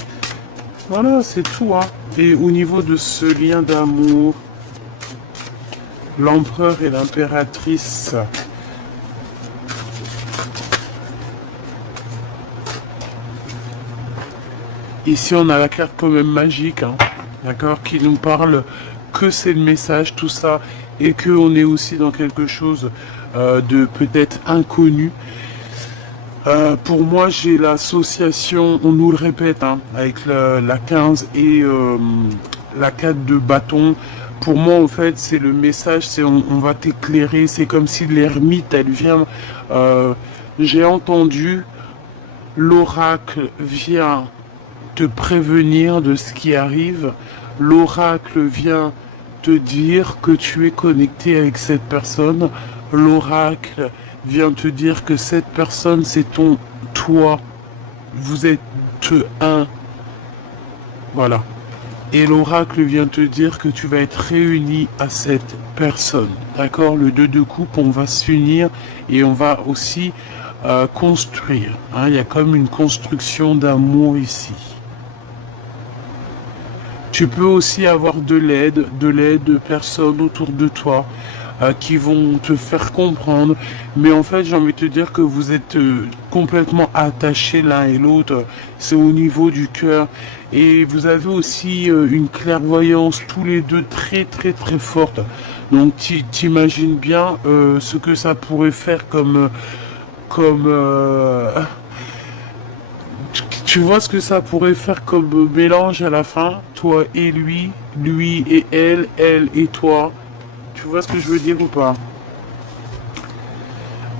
Voilà, c'est tout, hein. Et au niveau de ce lien d'amour, l'empereur et l'impératrice. Ici, on a la carte quand même magique, hein, d'accord, qui nous parle que c'est le message, tout ça, et que on est aussi dans quelque chose de peut-être inconnu. Pour moi, j'ai l'association, on nous le répète, hein, avec la 15 et la 4 de bâton. Pour moi, en fait, c'est le message, c'est on va t'éclairer. C'est comme si l'ermite, elle vient. J'ai entendu, l'oracle vient te prévenir de ce qui arrive. L'oracle vient te dire que tu es connecté avec cette personne. L'oracle vient te dire que cette personne, c'est toi. Vous êtes un. Voilà. Et l'oracle vient te dire que tu vas être réuni à cette personne. D'accord? Le 2 de coupe, on va s'unir et on va aussi construire. Hein? Il y a comme une construction d'amour ici. Tu peux aussi avoir de l'aide de personnes autour de toi qui vont te faire comprendre. Mais en fait, j'ai envie de te dire que vous êtes complètement attachés l'un et l'autre. C'est au niveau du cœur. Et vous avez aussi une clairvoyance tous les deux très très très forte. Donc t'imagines bien ce que ça pourrait faire comme tu vois ce que ça pourrait faire comme mélange à la fin, toi et lui et elle et toi. Tu vois ce que je veux dire ou pas?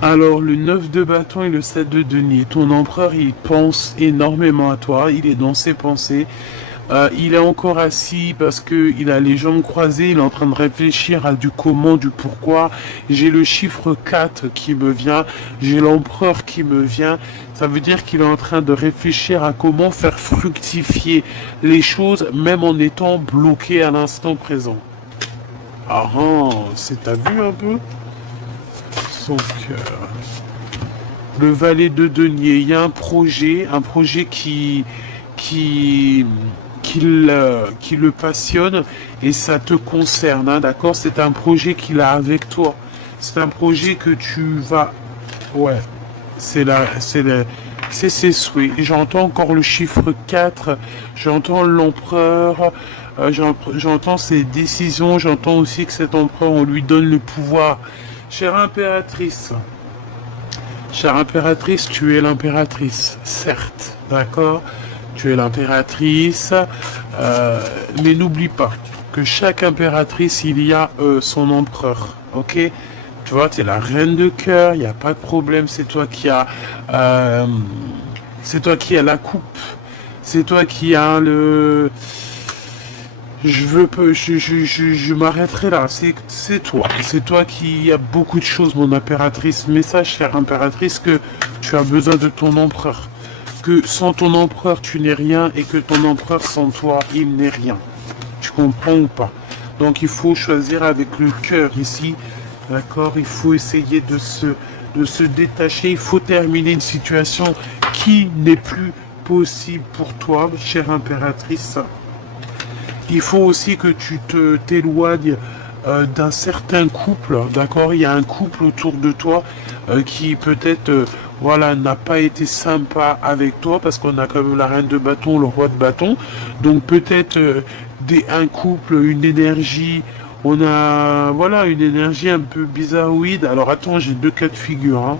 Alors, le 9 de bâton et le 7 de denier. Ton empereur, il pense énormément à toi. Il est dans ses pensées. Il est encore assis parce que il a les jambes croisées. Il est en train de réfléchir à du comment, du pourquoi. J'ai le chiffre 4 qui me vient. J'ai l'empereur qui me vient. Ça veut dire qu'il est en train de réfléchir à comment faire fructifier les choses, même en étant bloqué à l'instant présent. Ah, t'as vu un peu? Donc, le valet de denier, il y a un projet qui le passionne et ça te concerne, hein, d'accord? C'est un projet qu'il a avec toi. C'est un projet que tu vas, ouais, c'est ses souhaits. J'entends encore le chiffre 4, j'entends l'empereur, j'entends ses décisions, j'entends aussi que cet empereur, on lui donne le pouvoir. Chère impératrice, tu es l'impératrice, certes, d'accord? Tu es l'impératrice, mais n'oublie pas que chaque impératrice, il y a son empereur, ok? Tu vois, tu es la reine de cœur, il n'y a pas de problème, c'est toi qui as la coupe, c'est toi qui as le... Je m'arrêterai là. C'est toi qui a beaucoup de choses, mon impératrice. Message, chère impératrice, que tu as besoin de ton empereur. Que sans ton empereur, tu n'es rien et que ton empereur, sans toi, il n'est rien. Tu comprends ou pas? Donc, il faut choisir avec le cœur ici. D'accord? Il faut essayer de se détacher. Il faut terminer une situation qui n'est plus possible pour toi, chère impératrice. Il faut aussi que tu t'éloignes d'un certain couple, d'accord? Il y a un couple autour de toi qui peut-être voilà, n'a pas été sympa avec toi parce qu'on a quand même la reine de bâton, le roi de bâton. Donc peut-être un couple, une énergie, on a voilà une énergie un peu bizarroïde. Alors attends, j'ai deux cas de figure, hein.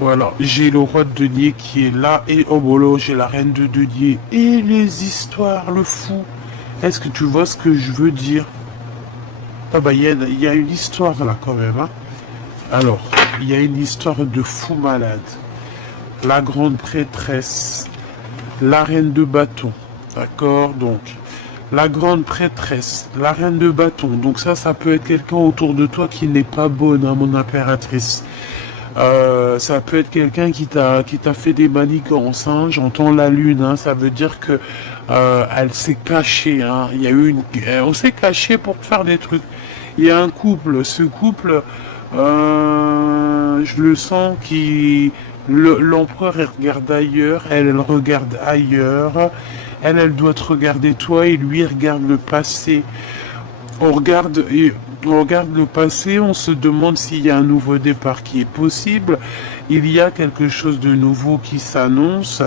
Voilà, j'ai le roi de denier qui est là et oh bolo, j'ai la reine de denier et les histoires, le fou. Est-ce que tu vois ce que je veux dire? Ah bah il y a une histoire là quand même, hein. Alors, il y a une histoire de fou malade. La grande prêtresse, la reine de bâton, d'accord? Donc, la grande prêtresse, la reine de bâton. Donc ça peut être quelqu'un autour de toi qui n'est pas bonne, hein, mon impératrice. Ça peut être quelqu'un qui t'a fait des manigances, hein. J'entends la lune, hein. Ça veut dire que elle s'est cachée, hein. Il y a eu on s'est caché pour faire des trucs. Il y a un couple, ce couple, je le sens qui l'empereur elle regarde ailleurs, elle regarde ailleurs, elle doit te regarder toi et lui il regarde le passé. On regarde le passé, on se demande s'il y a un nouveau départ qui est possible. Il y a quelque chose de nouveau qui s'annonce.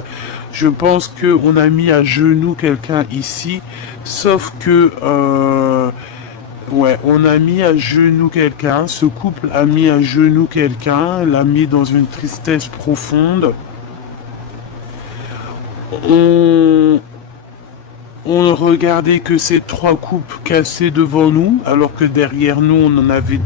Je pense qu'on a mis à genoux quelqu'un ici, sauf que ouais, on a mis à genoux quelqu'un. Ce couple a mis à genoux quelqu'un, l'a mis dans une tristesse profonde. On regardait que ces trois coupes cassées devant nous, alors que derrière nous, on en avait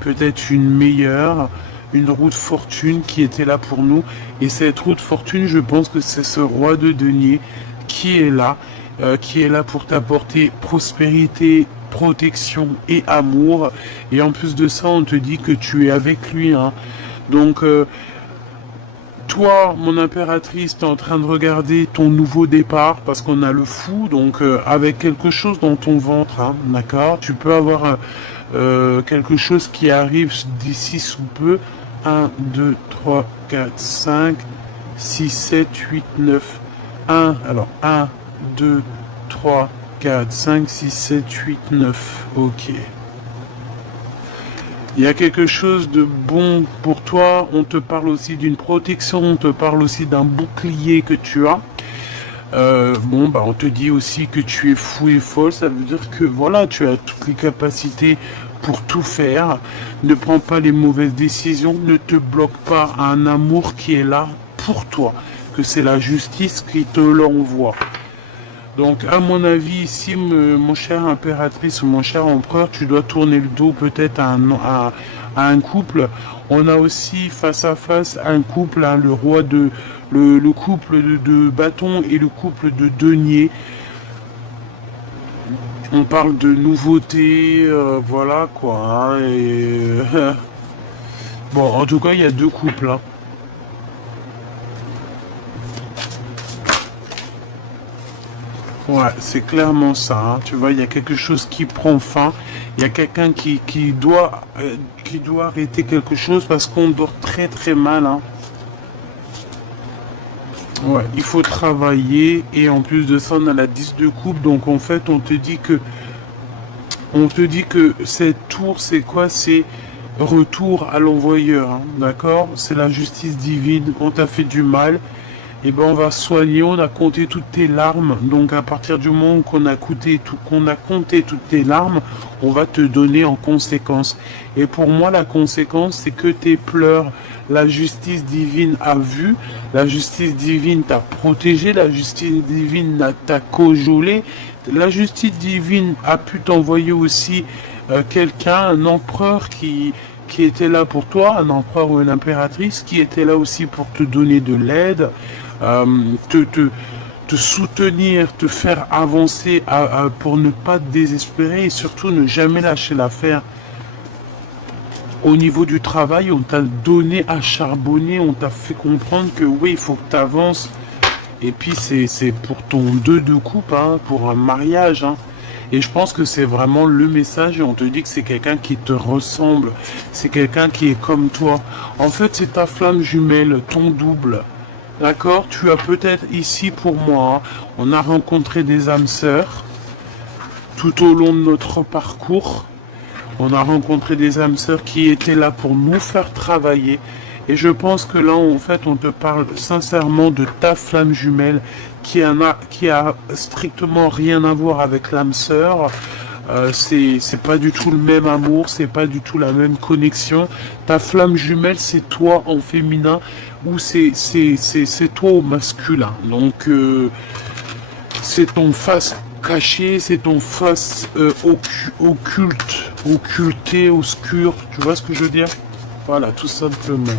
peut-être une meilleure, une roue de fortune qui était là pour nous. Et cette roue de fortune, je pense que c'est ce roi de denier qui est là pour t'apporter prospérité, protection et amour. Et en plus de ça, on te dit que tu es avec lui, hein. Donc, toi, mon impératrice, t'es en train de regarder ton nouveau départ parce qu'on a le fou, donc avec quelque chose dans ton ventre, hein, d'accord? Tu peux avoir quelque chose qui arrive d'ici sous peu. 1, 2, 3, 4, 5, 6, 7, 8, 9. 1, alors 1, 2, 3, 4, 5, 6, 7, 8, 9. Ok. Il y a quelque chose de bon pour toi. On te parle aussi d'une protection. On te parle aussi d'un bouclier que tu as. Bon, bah, on te dit aussi que tu es fou et folle. Ça veut dire que voilà, tu as toutes les capacités pour tout faire. Ne prends pas les mauvaises décisions. Ne te bloque pas à un amour qui est là pour toi. Que c'est la justice qui te l'envoie. Donc, à mon avis, ici, mon cher impératrice ou mon cher empereur, tu dois tourner le dos peut-être à un couple. On a aussi face à face un couple, hein, le roi de le couple de bâton et le couple de denier. On parle de nouveautés, voilà quoi. Hein, bon, en tout cas, il y a deux couples. Hein. Ouais, c'est clairement ça. Hein. Tu vois, il y a quelque chose qui prend fin. Il y a quelqu'un qui doit arrêter quelque chose parce qu'on dort très très mal. Hein. Ouais, il faut travailler et en plus de ça, on a la 10 de coupe. Donc en fait, on te dit que cette tour, c'est quoi? C'est retour à l'envoyeur. Hein. D'accord? C'est la justice divine. On t'a fait du mal. Et ben on va soigner, on a compté toutes tes larmes. Donc à partir du moment qu'on a compté toutes tes larmes, on va te donner en conséquence. Et pour moi la conséquence c'est que tes pleurs, la justice divine a vu, la justice divine t'a protégé, la justice divine t'a cajolé, la justice divine a pu t'envoyer aussi quelqu'un, un empereur qui était là pour toi, un empereur ou une impératrice, qui était là aussi pour te donner de l'aide, euh, te, te, te soutenir, te faire avancer pour ne pas te désespérer et surtout ne jamais lâcher l'affaire. Au niveau du travail, on t'a donné à charbonner, on t'a fait comprendre que oui, il faut que tu avances. Et puis c'est pour ton 2 de coupe, hein, pour un mariage. Hein. Et je pense que c'est vraiment le message et on te dit que c'est quelqu'un qui te ressemble. C'est quelqu'un qui est comme toi. En fait, c'est ta flamme jumelle, ton double. D'accord? Tu as peut-être ici pour moi, hein, on a rencontré des âmes sœurs tout au long de notre parcours. On a rencontré des âmes sœurs qui étaient là pour nous faire travailler. Et je pense que là, en fait, on te parle sincèrement de ta flamme jumelle qui a strictement rien à voir avec l'âme sœur. C'est pas du tout le même amour, c'est pas du tout la même connexion. Ta flamme jumelle, c'est toi en féminin ou c'est toi au masculin. Donc c'est ton face caché, c'est ton face occulte, occulté, obscur. Tu vois ce que je veux dire? Voilà, tout simplement.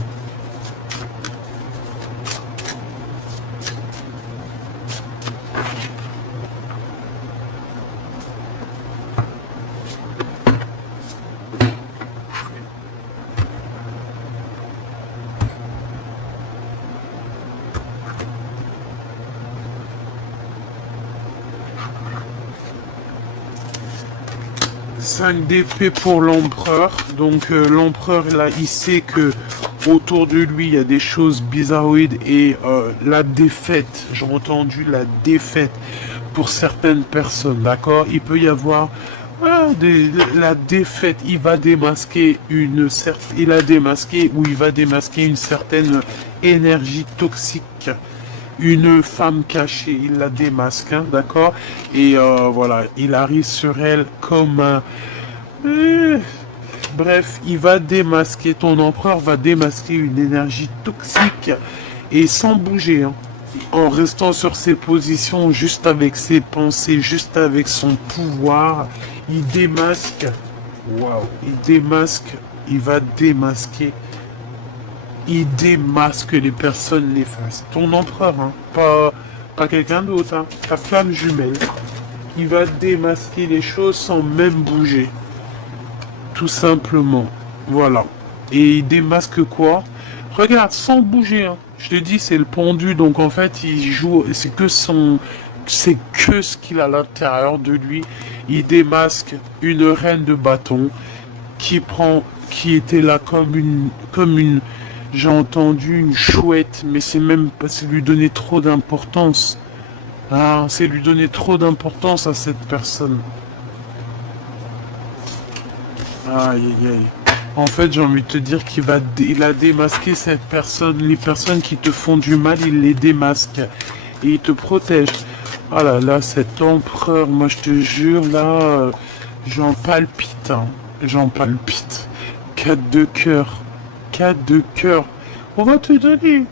5 d'épée pour l'empereur. Donc l'empereur là, il sait que autour de lui il y a des choses bizarroïdes et la défaite, j'ai entendu la défaite pour certaines personnes, d'accord? Il peut y avoir la défaite, il va démasquer il va démasquer une certaine énergie toxique, une femme cachée, il la démasque, hein, d'accord? Et voilà, il arrive sur elle comme un... Bref, il va démasquer, ton empereur va démasquer une énergie toxique et sans bouger, hein, en restant sur ses positions, juste avec ses pensées, juste avec son pouvoir, il démasque, waouh, il va démasquer. Il démasque les personnes néfastes. Ton empereur, hein, pas quelqu'un d'autre, hein, ta flamme jumelle. Il va démasquer les choses sans même bouger. Tout simplement. Voilà. Et il démasque quoi? Regarde, sans bouger. Hein. Je te dis, c'est le pendu. Donc en fait, il joue. C'est que ce qu'il a à l'intérieur de lui. Il démasque une reine de bâton qui était là comme une, j'ai entendu une chouette, mais c'est même pas, c'est lui donner trop d'importance. Ah, c'est lui donner trop d'importance à cette personne. Aïe, aïe, aïe. En fait, j'ai envie de te dire il a démasqué cette personne. Les personnes qui te font du mal, il les démasque. et il te protège. Ah là là, cet empereur, moi je te jure, là, j'en palpite, hein. J'en palpite. 4 de cœur. 4 de cœur. On va te donner.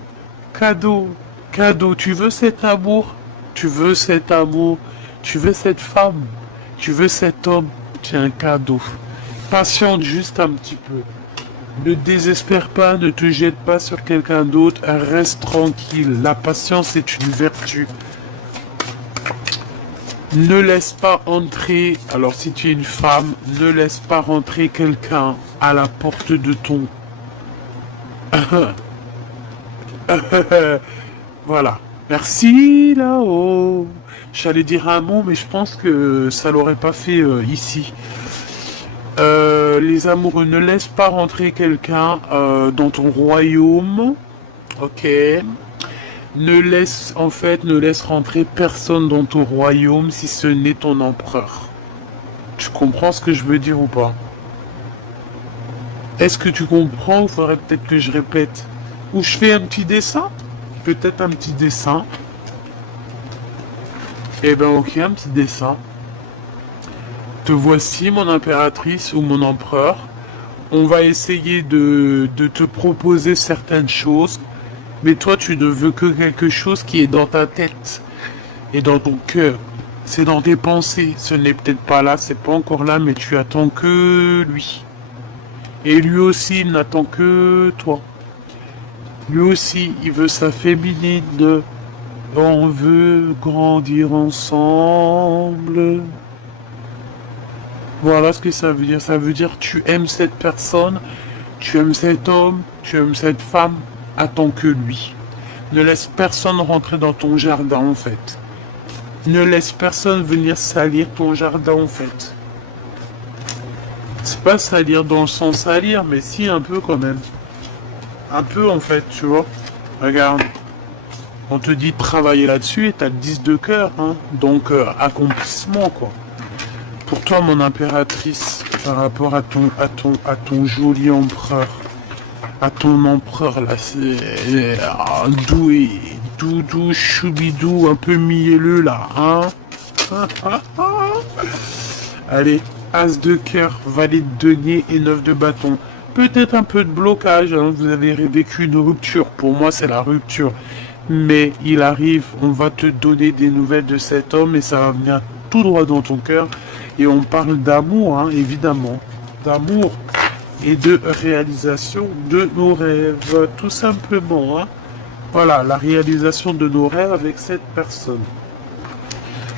Cadeau. Cadeau. Tu veux cet amour? Tu veux cet amour? Tu veux cette femme? Tu veux cet homme? C'est un cadeau. Patiente juste un petit peu. Ne désespère pas, ne te jette pas sur quelqu'un d'autre. Reste tranquille. La patience est une vertu. Ne laisse pas entrer, alors si tu es une femme, ne laisse pas rentrer quelqu'un à la porte de ton... Voilà. Merci là-haut. J'allais dire un mot, mais je pense que ça l'aurait pas fait ici. Les amoureux, ne laisse pas rentrer quelqu'un dans ton royaume. Ok. Ne laisse rentrer personne dans ton royaume si ce n'est ton empereur. Tu comprends ce que je veux dire ou pas? Est-ce que tu comprends ou faudrait peut-être que je répète? Ou je fais un petit dessin? Peut-être un petit dessin. Eh ben ok, un petit dessin. Te voici mon impératrice ou mon empereur. On va essayer de te proposer certaines choses. Mais toi, tu ne veux que quelque chose qui est dans ta tête et dans ton cœur. C'est dans tes pensées. Ce n'est peut-être pas là, c'est pas encore là, mais tu attends que lui. Et lui aussi, il n'attend que toi. Lui aussi, il veut sa féminine. On veut grandir ensemble. Voilà ce que ça veut dire. Ça veut dire tu aimes cette personne, tu aimes cet homme, tu aimes cette femme. Attends que lui. Ne laisse personne rentrer dans ton jardin en fait. Ne laisse personne venir salir ton jardin en fait. C'est pas salir dans le sens salir, mais si un peu quand même. Un peu en fait, tu vois. Regarde. On te dit de travailler là-dessus et t'as le 10 de cœur, hein. Donc accomplissement quoi. Pour toi mon impératrice, par rapport à ton joli empereur. À ton empereur là, c'est doué, doudou, choubidou, un peu mielleux là, hein. Allez, as de cœur, valet de denier et 9 de bâton. Peut-être un peu de blocage, hein. Vous avez vécu une rupture, pour moi c'est la rupture. Mais il arrive, on va te donner des nouvelles de cet homme et ça va venir tout droit dans ton cœur. Et on parle d'amour, hein, évidemment, d'amour. Et de réalisation de nos rêves, tout simplement. Hein. Voilà, la réalisation de nos rêves avec cette personne.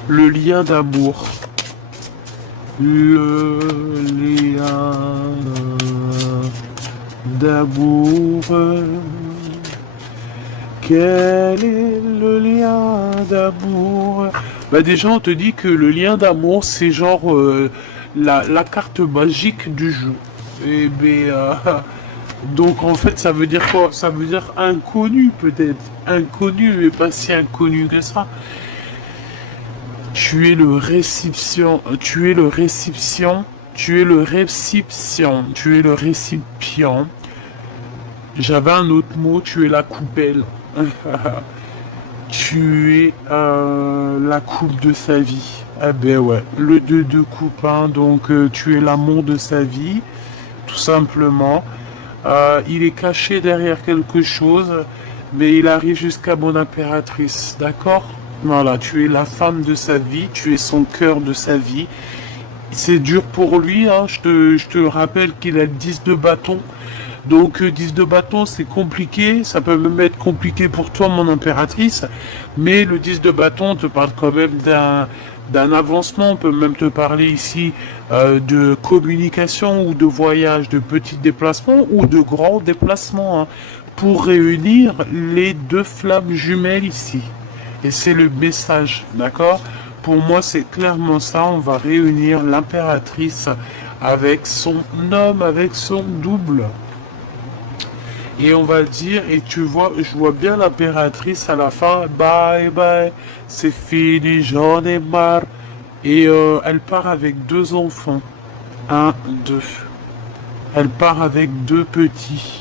Le lien d'amour. Le lien d'amour. Quel est le lien d'amour? Bah déjà, on te dit que le lien d'amour, c'est genre la carte magique du jeu. Eh bien, donc en fait, ça veut dire quoi? Ça veut dire inconnu peut-être. Inconnu, mais pas si inconnu que ça. Tu es le récipient. Tu es le récipient. Tu es le récipient. Tu es le récipient. J'avais un autre mot. Tu es la coupelle. Tu es la coupe de sa vie. Ah ben ouais. Le 2 de coupe, hein, donc tu es l'amour de sa vie. Tout simplement. Il est caché derrière quelque chose, mais il arrive jusqu'à mon impératrice, d'accord? Voilà, tu es la femme de sa vie, tu es son cœur de sa vie. C'est dur pour lui, hein, je te rappelle qu'il a le 10 de bâton. Donc 10 de bâton, c'est compliqué, ça peut même être compliqué pour toi, mon impératrice, mais le 10 de bâton te parle quand même d'un avancement. On peut même te parler ici de communication ou de voyage, de petits déplacements ou de grands déplacements, hein, pour réunir les deux flammes jumelles ici. Et c'est le message, d'accord? Pour moi, c'est clairement ça. On va réunir l'impératrice avec son homme, avec son double. Et on va dire, et tu vois, je vois bien l'impératrice à la fin, bye bye, c'est fini, j'en ai marre. Et elle part avec 2 enfants. 1, 2. Elle part avec 2 petits.